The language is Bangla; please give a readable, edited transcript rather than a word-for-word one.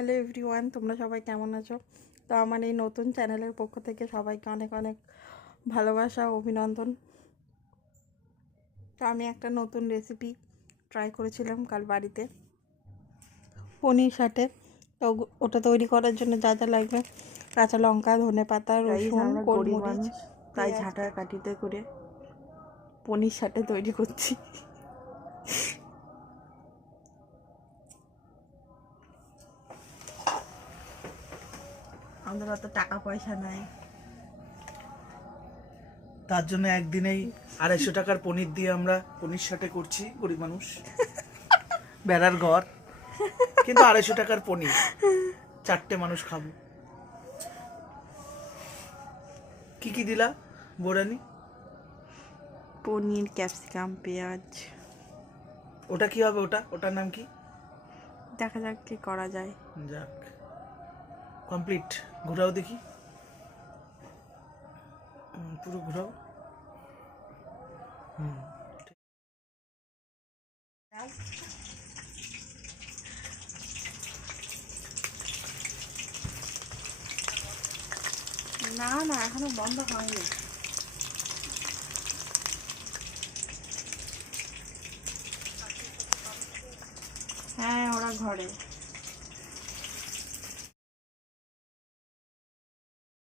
হ্যালো এভরিওয়ান, তোমরা সবাই কেমন আছো? তো আমার এই নতুন চ্যানেলের পক্ষ থেকে সবাইকে অনেক অনেক ভালোবাসা ও অভিনন্দন। তো আমি একটা নতুন রেসিপি ট্রাই করেছিলাম কাল বাড়িতে, পনির সাথে। তো ওটা তৈরি করার জন্য যা যা লাগবে: কাঁচা লঙ্কা, ধনেপাতা, রসুন, গোলমরিচ, তাই ঝাঁটার কাঠিতে করে পনির সাথে তৈরি করছি। আমাদের অত টাকা পয়সা নাই, তার জন্য একদিনেই 250 টাকার পনির দিয়ে আমরা পনির সাথে করছি। গরিব মানুষ, বেড়ার ঘর, কিন্তু 250 টাকার পনির 4টে মানুষ খাবো। কি কি দিলা বোরানি? পনির, ক্যাপসিকাম, পেঁয়াজ। ওটা কি হবে? ওটার নাম কি? দেখা যাক কি করা যায়। যাক, কমপ্লিট। ঘোরাও দেখি, পুরো ঘোরাও। না না, এখনো বন্ধ হয়নি। হ্যাঁ, ওরা ঘরে।